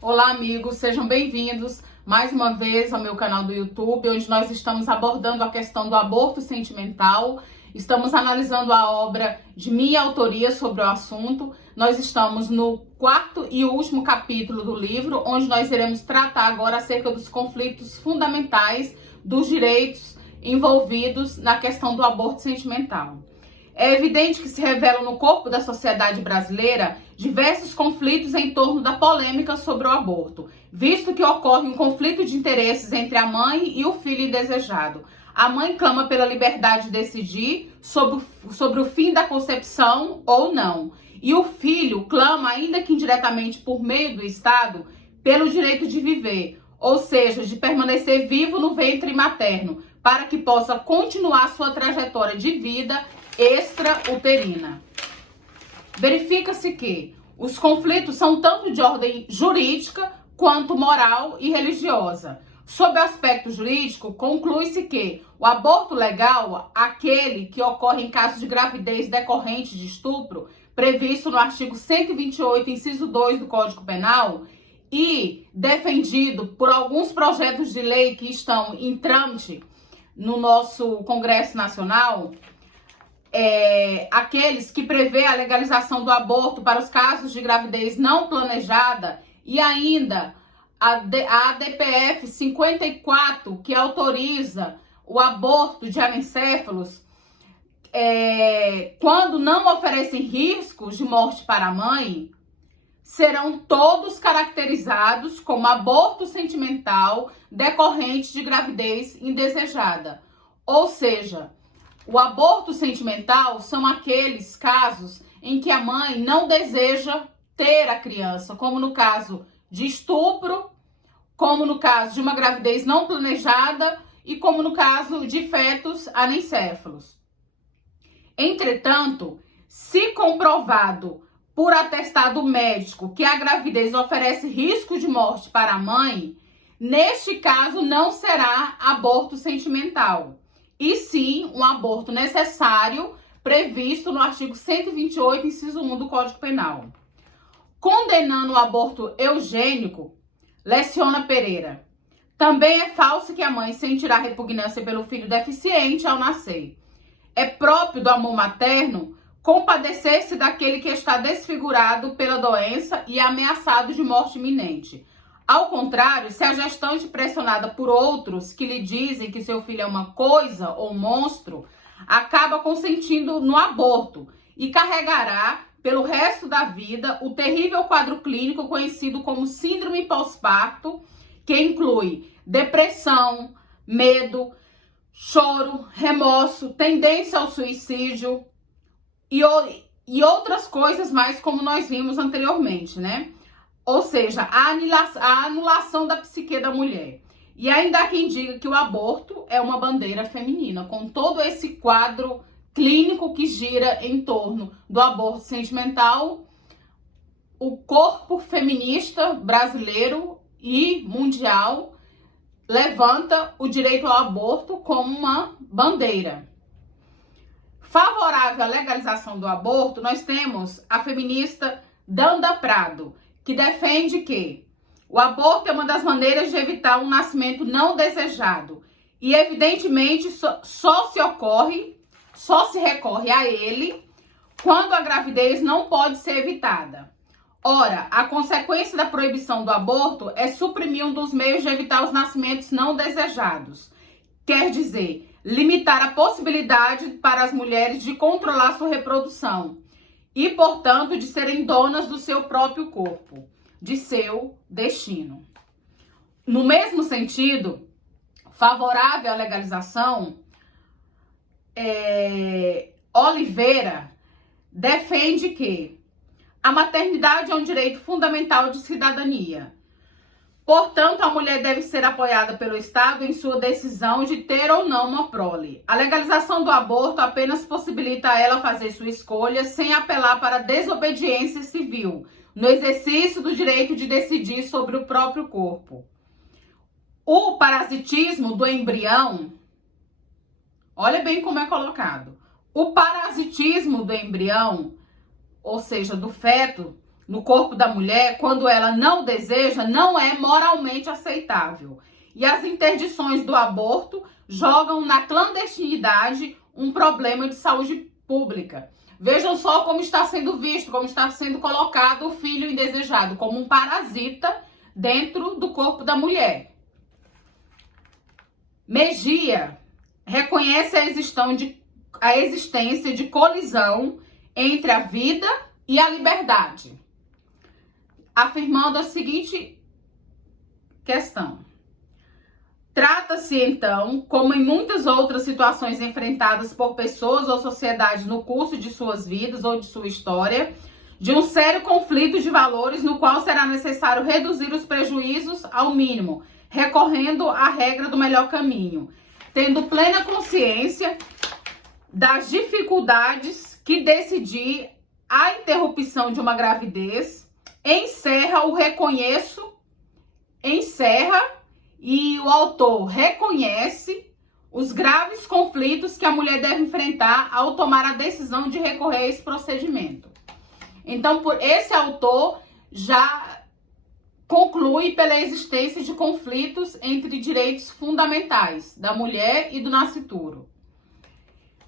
Olá, amigos, sejam bem-vindos mais uma vez ao meu canal do YouTube, onde nós estamos abordando a questão do aborto sentimental. Estamos analisando a obra de minha autoria sobre o assunto. Nós estamos no quarto e último capítulo do livro, onde nós iremos tratar agora acerca dos conflitos fundamentais dos direitos envolvidos na questão do aborto sentimental. É evidente que se revelam no corpo da sociedade brasileira diversos conflitos em torno da polêmica sobre o aborto, visto que ocorre um conflito de interesses entre a mãe e o filho indesejado. A mãe clama pela liberdade de decidir sobre o fim da concepção ou não, e o filho clama, ainda que indiretamente por meio do Estado, pelo direito de viver, ou seja, de permanecer vivo no ventre materno, para que possa continuar sua trajetória de vida extrauterina. Verifica-se que os conflitos são tanto de ordem jurídica quanto moral e religiosa. Sob o aspecto jurídico, conclui-se que o aborto legal, aquele que ocorre em caso de gravidez decorrente de estupro, previsto no artigo 128, inciso 2 do Código Penal, e defendido por alguns projetos de lei que estão em trâmite no nosso Congresso Nacional, aqueles que prevê a legalização do aborto para os casos de gravidez não planejada, e ainda a ADPF 54, que autoriza o aborto de anencéfalos, quando não oferecem riscos de morte para a mãe, serão todos caracterizados como aborto sentimental decorrente de gravidez indesejada. Ou seja, o aborto sentimental são aqueles casos em que a mãe não deseja ter a criança, como no caso de estupro, como no caso de uma gravidez não planejada e como no caso de fetos anencéfalos. Entretanto, se comprovado por atestado médico que a gravidez oferece risco de morte para a mãe, neste caso não será aborto sentimental, e sim um aborto necessário previsto no artigo 128, inciso 1 do Código Penal. Condenando o aborto eugênico, leciona Pereira: também é falso que a mãe sentirá repugnância pelo filho deficiente ao nascer. É próprio do amor materno compadecer-se daquele que está desfigurado pela doença e ameaçado de morte iminente. Ao contrário, se a gestante pressionada por outros que lhe dizem que seu filho é uma coisa ou monstro, acaba consentindo no aborto e carregará pelo resto da vida o terrível quadro clínico conhecido como síndrome pós-parto, que inclui depressão, medo, choro, remorso, tendência ao suicídio e outras coisas mais, como nós vimos anteriormente, né? Ou seja, a anulação da psique da mulher. E ainda há quem diga que o aborto é uma bandeira feminina, com todo esse quadro clínico que gira em torno do aborto sentimental. O corpo feminista brasileiro e mundial levanta o direito ao aborto como uma bandeira. Favorável à legalização do aborto, nós temos a feminista Danda Prado, que defende que o aborto é uma das maneiras de evitar um nascimento não desejado e, evidentemente, só se recorre a ele quando a gravidez não pode ser evitada. Ora, a consequência da proibição do aborto é suprimir um dos meios de evitar os nascimentos não desejados. Quer dizer, limitar a possibilidade para as mulheres de controlar sua reprodução e, portanto, de serem donas do seu próprio corpo, de seu destino. No mesmo sentido, favorável à legalização, Oliveira defende que a maternidade é um direito fundamental de cidadania. Portanto, a mulher deve ser apoiada pelo Estado em sua decisão de ter ou não uma prole. A legalização do aborto apenas possibilita a ela fazer sua escolha sem apelar para a desobediência civil, no exercício do direito de decidir sobre o próprio corpo. O parasitismo do embrião, olha bem como é colocado. O parasitismo do embrião, ou seja, do feto, no corpo da mulher, quando ela não deseja, não é moralmente aceitável. E as interdições do aborto jogam na clandestinidade um problema de saúde pública. Vejam só como está sendo visto, como está sendo colocado o filho indesejado, como um parasita dentro do corpo da mulher. Mejia reconhece a existência de colisão entre a vida e a liberdade, afirmando a seguinte questão. Trata-se, então, como em muitas outras situações enfrentadas por pessoas ou sociedades no curso de suas vidas ou de sua história, de um sério conflito de valores no qual será necessário reduzir os prejuízos ao mínimo, recorrendo à regra do melhor caminho, tendo plena consciência das dificuldades que decidir a interrupção de uma gravidez encerra e o autor reconhece os graves conflitos que a mulher deve enfrentar ao tomar a decisão de recorrer a esse procedimento. Então, esse autor já conclui pela existência de conflitos entre direitos fundamentais da mulher e do nascituro.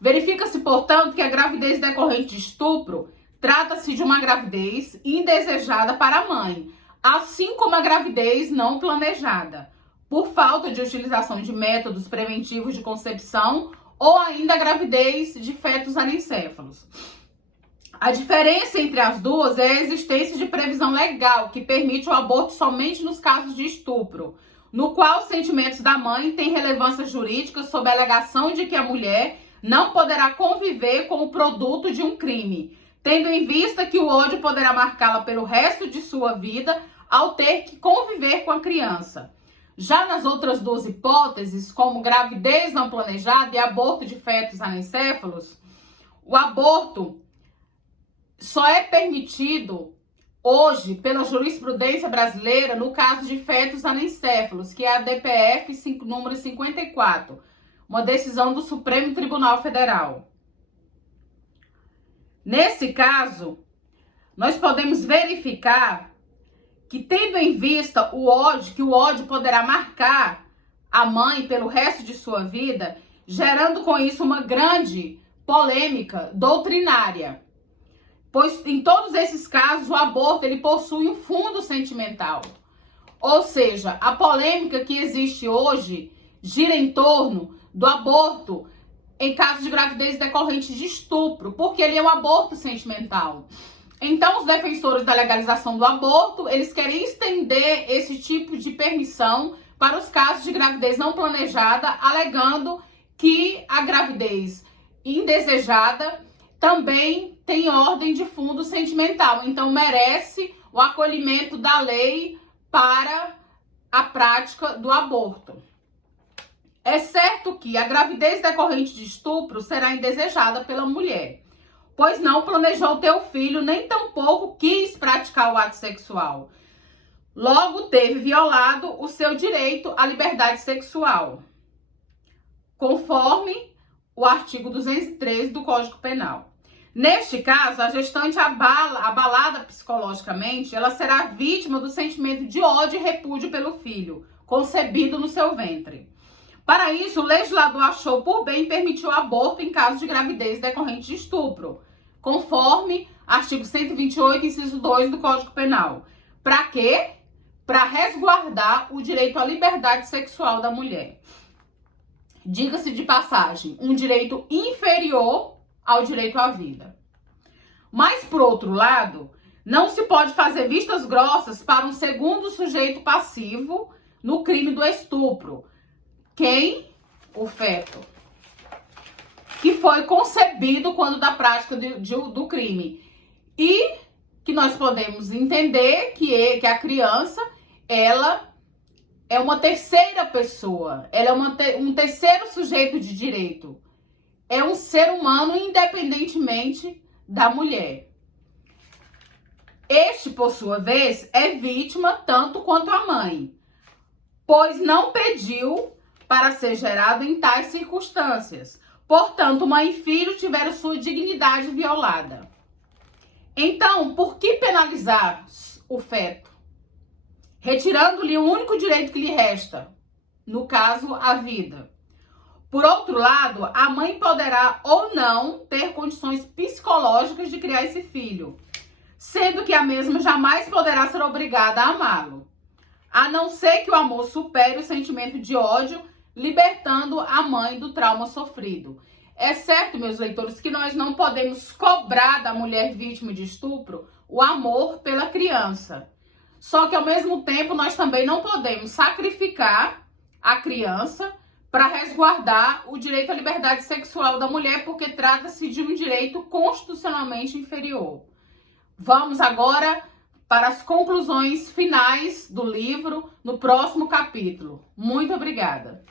Verifica-se, portanto, que a gravidez decorrente de estupro trata-se de uma gravidez indesejada para a mãe, assim como a gravidez não planejada, por falta de utilização de métodos preventivos de concepção ou ainda a gravidez de fetos anencéfalos. A diferença entre as duas é a existência de previsão legal que permite o aborto somente nos casos de estupro, no qual os sentimentos da mãe têm relevância jurídica sob a alegação de que a mulher não poderá conviver com o produto de um crime, tendo em vista que o ódio poderá marcá-la pelo resto de sua vida ao ter que conviver com a criança. Já nas outras duas hipóteses, como gravidez não planejada e aborto de fetos anencéfalos, o aborto só é permitido hoje pela jurisprudência brasileira no caso de fetos anencéfalos, que é a DPF número 54, uma decisão do Supremo Tribunal Federal. Nesse caso, nós podemos verificar que, tendo em vista que o ódio poderá marcar a mãe pelo resto de sua vida, gerando com isso uma grande polêmica doutrinária. Pois em todos esses casos o aborto ele possui um fundo sentimental. Ou seja, a polêmica que existe hoje gira em torno do aborto em caso de gravidez decorrente de estupro, porque ele é um aborto sentimental. Então, os defensores da legalização do aborto, eles querem estender esse tipo de permissão para os casos de gravidez não planejada, alegando que a gravidez indesejada também tem ordem de fundo sentimental. Então, merece o acolhimento da lei para a prática do aborto. É certo que a gravidez decorrente de estupro será indesejada pela mulher, pois não planejou ter o filho, nem tampouco quis praticar o ato sexual. Logo, teve violado o seu direito à liberdade sexual, conforme o artigo 213 do Código Penal. Neste caso, a gestante abalada psicologicamente, ela será vítima do sentimento de ódio e repúdio pelo filho, concebido no seu ventre. Para isso, o legislador achou por bem permitir o aborto em caso de gravidez decorrente de estupro, conforme artigo 128, inciso 2 do Código Penal. Para quê? Para resguardar o direito à liberdade sexual da mulher. Diga-se de passagem, um direito inferior ao direito à vida. Mas, por outro lado, não se pode fazer vistas grossas para um segundo sujeito passivo no crime do estupro. Quem? O feto, que foi concebido quando da prática do crime. E que nós podemos entender que a criança, ela é uma terceira pessoa, ela é um terceiro sujeito de direito. É um ser humano independentemente da mulher. Este, por sua vez, é vítima tanto quanto a mãe, pois não pediu para ser gerado em tais circunstâncias. Portanto, mãe e filho tiveram sua dignidade violada. Então, por que penalizar o feto? Retirando-lhe o único direito que lhe resta, no caso, a vida. Por outro lado, a mãe poderá ou não ter condições psicológicas de criar esse filho, sendo que a mesma jamais poderá ser obrigada a amá-lo, a não ser que o amor supere o sentimento de ódio, libertando a mãe do trauma sofrido. É certo, meus leitores, que nós não podemos cobrar da mulher vítima de estupro o amor pela criança. Só que, ao mesmo tempo, nós também não podemos sacrificar a criança para resguardar o direito à liberdade sexual da mulher, porque trata-se de um direito constitucionalmente inferior. Vamos agora para as conclusões finais do livro no próximo capítulo. Muito obrigada!